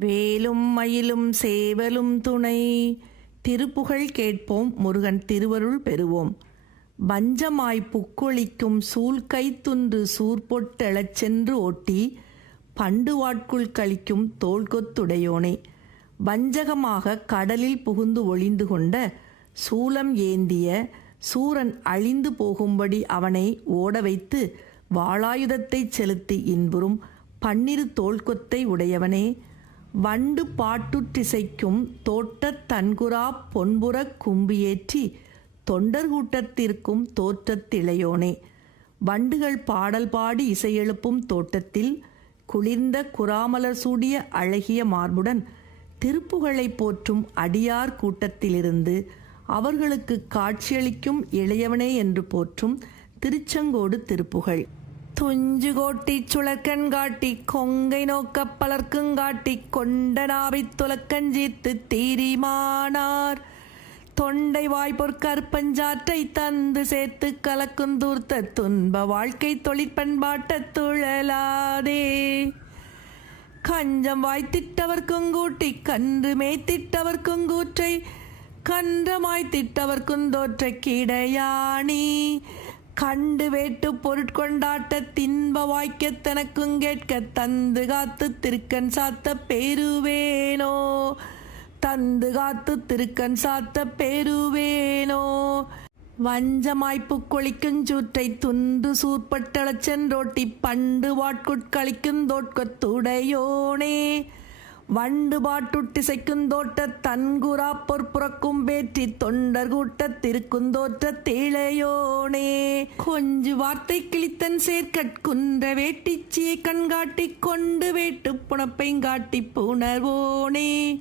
வேலும் மயிலும் சேவலும் துணை. திருப்புகழ் கேட்போம் முருகன் திருவருள் பெறுவோம். வஞ்சமாய் புக்கொழிக்கும் சூழ்கை துன்று சூர்பொட்டெழச் சென்று ஓட்டி பண்டுவாட்குள் கழிக்கும் தோள்கொத்துடையோனே வஞ்சகமாக கடலில் புகுந்து ஒளிந்து கொண்ட சூலம் ஏந்திய சூரன் அழிந்து போகும்படி அவனை ஓட வைத்து வாளாயுதத்தைச் செலுத்தி இன்புறும் பன்னிரு தோள்கொத்தை உடையவனே. வண்டு பாட்டுற்றிசைக்கும் தோட்டத் தன்குரா பொன்புறக் கும்பியேற்றி தொண்டர் கூட்டத்திற்கும் தோற்றத்திளையோனே வண்டுகள் பாடல் பாடி இசையெழுப்பும் தோட்டத்தில் குளிர்ந்த குராமலர் சூடிய அழகிய மார்புடன் திருப்புகழை போற்றும் அடியார் கூட்டத்திலிருந்து அவர்களுக்கு காட்சியளிக்கும் இளையவனே என்று போற்றும் திருச்செங்கோடு திருப்புகழ் துஞ்சு கோட்டி சுழற்கண் காட்டி கொங்கை நோக்க பலர்க்குங்காட்டி கொண்ட நாவித் துலக்கஞ்சீத்து தீரிமானார் தொண்டை வாய்ப்பொற் கற்பஞ்சாற்றை தந்து சேர்த்து கலக்குந்தூர்த்த துன்ப வாழ்க்கை தொழிற்பண்பாட்ட துழலாதே கஞ்சம் வாய்த்திட்டவர்க்கும் கூட்டி கன்று மேய்த்திட்டவர்க்கும் கூற்றை கன்றமாய் திட்டவர்க்குந்தோற்றை கிடையாணி கண்டு வேட்டு பொருட்கொண்டாட்ட தின்ப வாய்க்க தனக்கும் கேட்க தந்து காத்து திருக்கன் சாத்த பேருவேனோ? தந்து காத்து திருக்கன் சாத்த பேருவேனோ? வஞ்சமாய்ப்பு கொளிக்குஞ்சூற்றை துண்டு சூர்பட்டளச் சென்றோட்டி பண்டு வாட்குட்களிக்கும் தோட்கத்துடையோனே வண்டு பாட்டுட்டிசைக்கும் தோட்ட தன்குரா பொற்புறக்கும் பேற்றி தொண்டர் கூட்ட திருக்குந்தோற்ற தீழையோனே. கொஞ்சு வார்த்தை கிழித்தன் சேர்க்கற்குன்ற வேட்டிச்சியை கண்காட்டி கொண்டு வேட்டு புணப்பைங்காட்டி புணர்வோனே.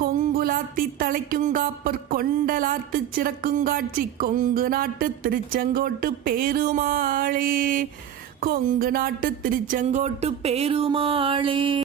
கொங்குலாத்தி தலைக்குங்காப்பர் கொண்டலாத்து சிறக்குங்காட்சி கொங்கு நாட்டு திருச்செங்கோட்டு பேருமாளே. கொங்கு நாட்டு திருச்செங்கோட்டு பெருமாளே.